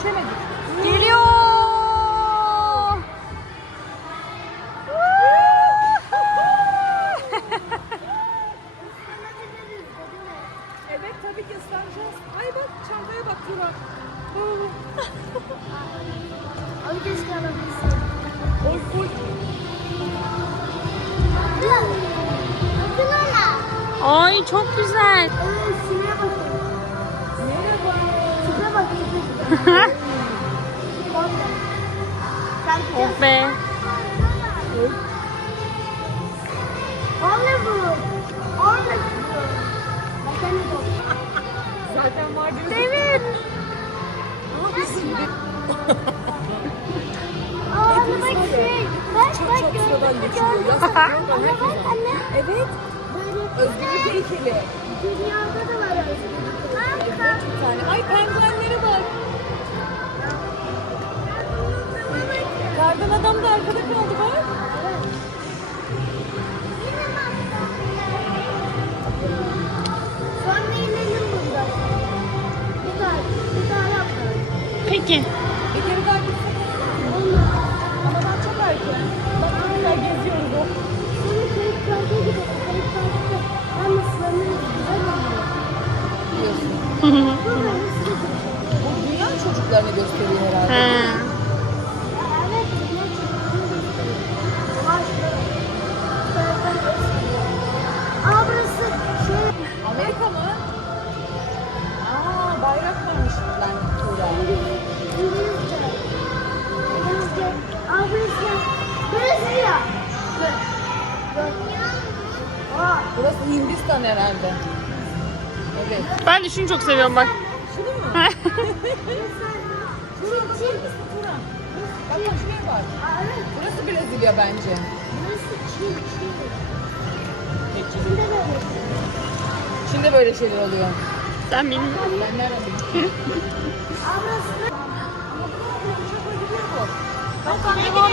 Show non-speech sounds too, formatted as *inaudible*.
Düşemedik. Geliyor. *laughs* Evet tabii ki ıslanacağız. Ay bak çantaya bak Turan. Onu *laughs* keşke alabilsem. Oy. Ay çok güzel. Oh be. Anne bu. Zaten var diyorsun. Devin. Ama bizim de Aa, bak şey. Bak bak? Yastık yok Anne bak anne. Evet. Böyle Özgürlük heykeli. dünyada da var Kardan adam da arkada kaldı bak. Peki. Bir kere daha. Olmaz. Ama ben çok erken. Bak geziyoruz o. Kayıp gidelim. Kayıp hem ıslanırız, güzel oluyor. Islanırız. Bu dünya çocuklarını gösteriyor herhalde. He. Burası Hindistan herhalde. Evet. Ben de şunu çok seviyorum bak. Şunu mu? *laughs* Turan? Bak bak şuraya bak. Burası Brezilya bence. Burası Çin, Çin. Çin'de böyle. Çin'de böyle şeyler oluyor. Sen bilmiyorsun. Ben nereden Bak bak.